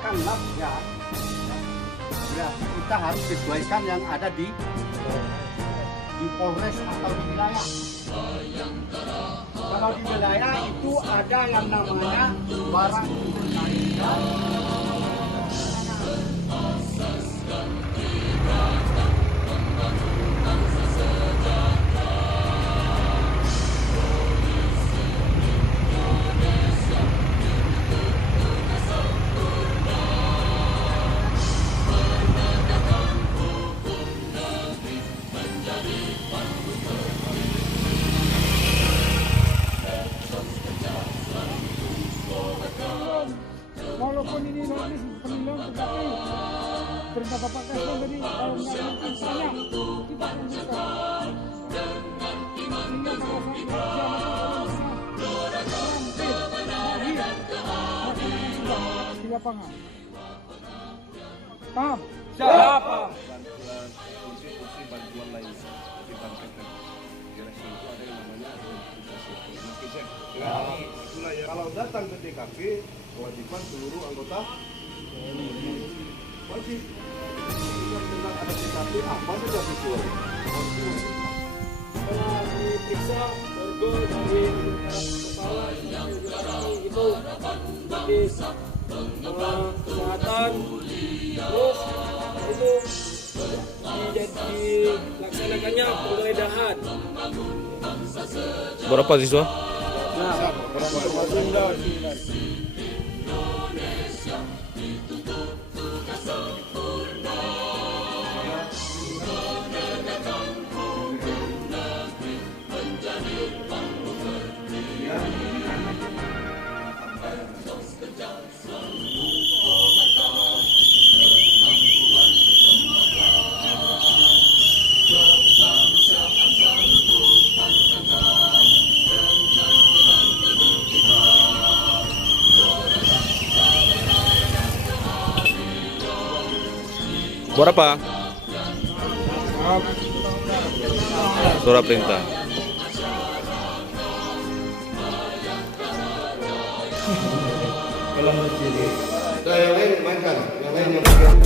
katakanlah ya, ya kita harus sesuaikan yang ada di Polres atau di wilayah. Kalau di wilayah itu ada yang namanya barang ilegal. Walaupun ini notis penilaian, tetapi perintah Bapak Kasman tadi kalau mengamankan saya kita akan buka sehingga kalau sampai di lapangan. Paham? Siap. Fungsi bantuan lainnya seperti bantuan direksi itu ada yang namanya notifikasi. Itulah ya. Kalau datang ke TKP, kewajiban seluruh anggota wajib tentang ada TKP apa saja sesuai. Setelah diperiksa borgol dari kepala itu medis kesehatan, terus itu dilaksanakannya penggeledahan. Berapa siswa? Nah, Berapa? Surat perintah. Nah, yang lain mainkan, yang lain yang bagian.